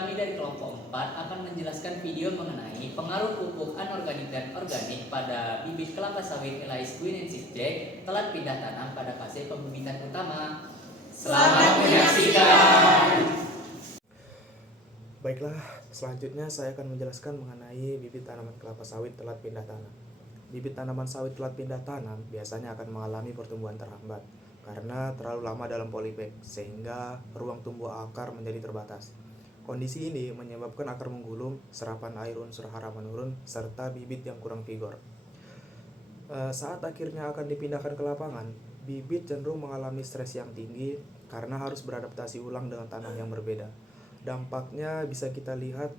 kami dari kelompok 4 akan menjelaskan video mengenai pengaruh pupuk anorganik dan organik pada bibit kelapa sawit Elais guinensis J telat pindah tanam pada fase pembibitan utama. Selamat menyaksikan. Baiklah, selanjutnya saya akan menjelaskan mengenai bibit tanaman kelapa sawit telat pindah tanam. Bibit tanaman sawit telat pindah tanam biasanya akan mengalami pertumbuhan terhambat karena terlalu lama dalam polybag sehingga ruang tumbuh akar menjadi terbatas. Kondisi ini menyebabkan akar menggulung, serapan air unsur hara menurun, serta bibit yang kurang vigor. Saat akhirnya akan dipindahkan ke lapangan, bibit cenderung mengalami stres yang tinggi karena harus beradaptasi ulang dengan tanah yang berbeda. Dampaknya bisa kita lihat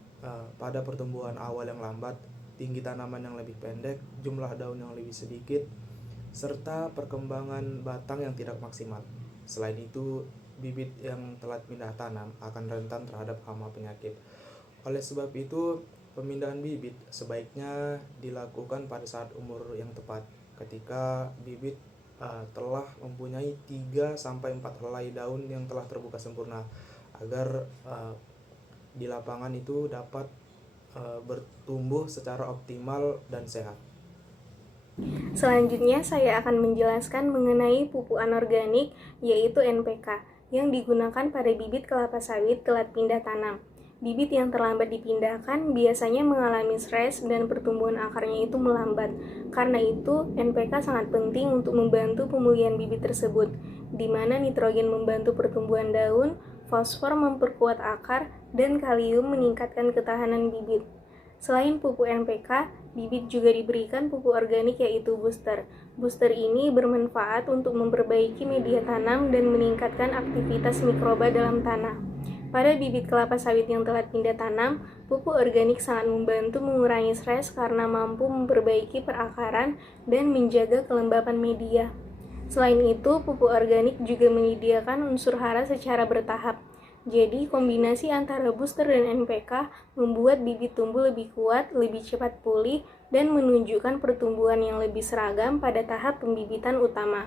pada pertumbuhan awal yang lambat, tinggi tanaman yang lebih pendek, jumlah daun yang lebih sedikit, serta perkembangan batang yang tidak maksimal. Selain itu, bibit yang telat pindah tanam akan rentan terhadap hama penyakit. Oleh sebab itu, pemindahan bibit sebaiknya dilakukan pada saat umur yang tepat, ketika bibit telah mempunyai 3-4 helai daun yang telah terbuka sempurna, agar di lapangan itu dapat bertumbuh secara optimal dan sehat. Selanjutnya saya akan menjelaskan mengenai pupuk anorganik yaitu NPK yang digunakan pada bibit kelapa sawit telat pindah tanam. Bibit yang terlambat dipindahkan biasanya mengalami stres dan pertumbuhan akarnya itu melambat. Karena itu, NPK sangat penting untuk membantu pemulihan bibit tersebut, di mana nitrogen membantu pertumbuhan daun, fosfor memperkuat akar, dan kalium meningkatkan ketahanan bibit. Selain pupuk NPK, bibit juga diberikan pupuk organik yaitu booster. Booster ini bermanfaat untuk memperbaiki media tanam dan meningkatkan aktivitas mikroba dalam tanah. Pada bibit kelapa sawit yang telat pindah tanam, pupuk organik sangat membantu mengurangi stres karena mampu memperbaiki perakaran dan menjaga kelembapan media. Selain itu, pupuk organik juga menyediakan unsur hara secara bertahap. Jadi, kombinasi antara booster dan NPK membuat bibit tumbuh lebih kuat, lebih cepat pulih, dan menunjukkan pertumbuhan yang lebih seragam pada tahap pembibitan utama.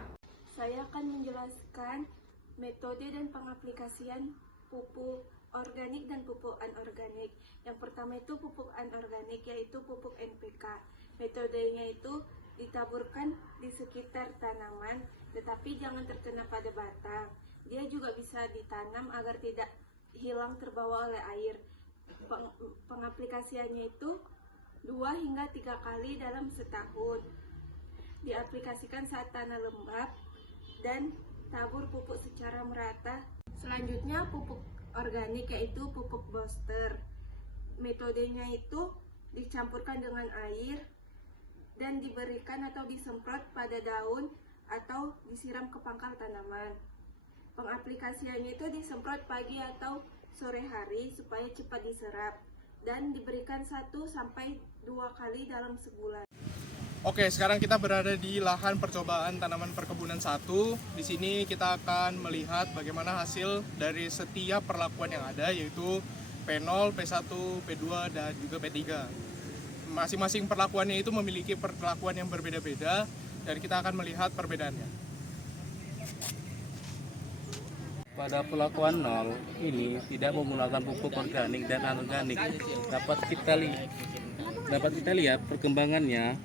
Saya akan menjelaskan metode dan pengaplikasian pupuk organik dan pupuk anorganik. Yang pertama itu pupuk anorganik, yaitu pupuk NPK. Metodenya itu ditaburkan di sekitar tanaman, tetapi jangan terkena pada batang. Dia juga bisa ditanam agar tidak hilang terbawa oleh air. Pengaplikasiannya itu 2 hingga 3 kali dalam setahun. Diaplikasikan saat tanah lembab dan tabur pupuk secara merata. Selanjutnya pupuk organik yaitu pupuk booster. Metodenya itu dicampurkan dengan air dan diberikan atau disemprot pada daun atau disiram ke pangkal tanaman. Pengaplikasiannya itu disemprot pagi atau sore hari supaya cepat diserap dan diberikan 1-2 kali dalam sebulan. Oke, sekarang kita berada di lahan percobaan tanaman perkebunan 1. Di sini kita akan melihat bagaimana hasil dari setiap perlakuan yang ada, yaitu P0, P1, P2, dan juga P3. Masing-masing perlakuannya itu memiliki perlakuan yang berbeda-beda dan kita akan melihat perbedaannya. Pada perlakuan 0 ini tidak menggunakan pupuk organik dan anorganik. Dapat kita lihat perkembangannya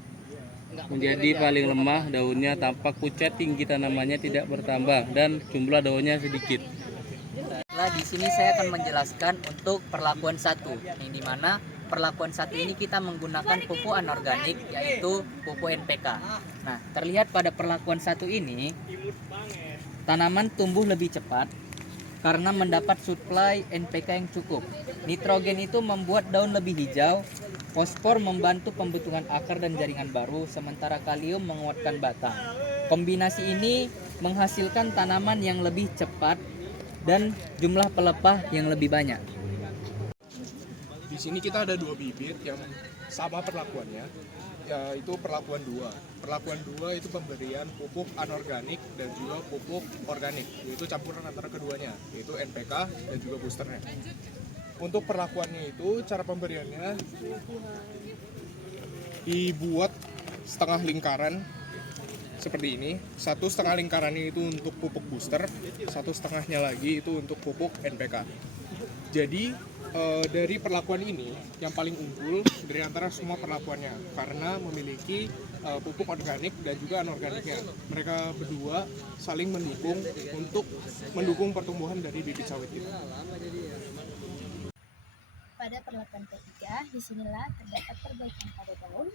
menjadi paling lemah, daunnya tampak pucat, tinggi tanamannya tidak bertambah dan jumlah daunnya sedikit. Nah, di sini saya akan menjelaskan untuk perlakuan 1, yang dimana perlakuan 1 ini kita menggunakan pupuk anorganik yaitu pupuk NPK. Nah, terlihat pada perlakuan 1 ini tanaman tumbuh lebih cepat karena mendapat suplai NPK yang cukup. Nitrogen itu membuat daun lebih hijau, fosfor membantu pembentukan akar dan jaringan baru, sementara kalium menguatkan batang. Kombinasi ini menghasilkan tanaman yang lebih cepat dan jumlah pelepah yang lebih banyak. Di sini kita ada 2 bibit yang sama perlakuannya, yaitu perlakuan 2. Perlakuan 2 itu pemberian pupuk anorganik dan juga pupuk organik, yaitu campuran antara keduanya, yaitu NPK dan juga boosternya. Untuk perlakuannya itu, cara pemberiannya dibuat setengah lingkaran seperti ini. 1/2 lingkarannya itu untuk pupuk booster, 1/2-nya lagi itu untuk pupuk NPK. Jadi dari perlakuan ini yang paling unggul dari antara semua perlakuannya karena memiliki pupuk organik dan juga anorganiknya. Mereka berdua saling mendukung untuk mendukung pertumbuhan dari bibit sawit itu. Pada perlakuan ketiga, disinilah terdapat perbaikan pada daun,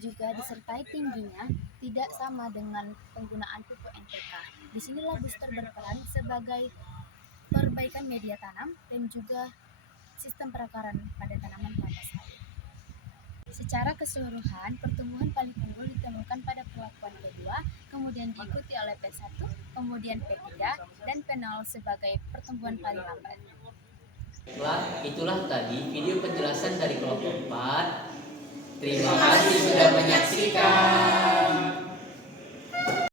juga disertai tingginya tidak sama dengan penggunaan pupuk NPK. Disinilah booster berperan sebagai perbaikan media tanam dan juga sistem perakaran pada tanaman kelapa sawit. Secara keseluruhan, pertumbuhan paling unggul ditemukan pada perlakuan kedua, kemudian diikuti oleh P1, kemudian P3, dan P0 sebagai pertumbuhan paling lambat. Itulah tadi video penjelasan dari kelompok 4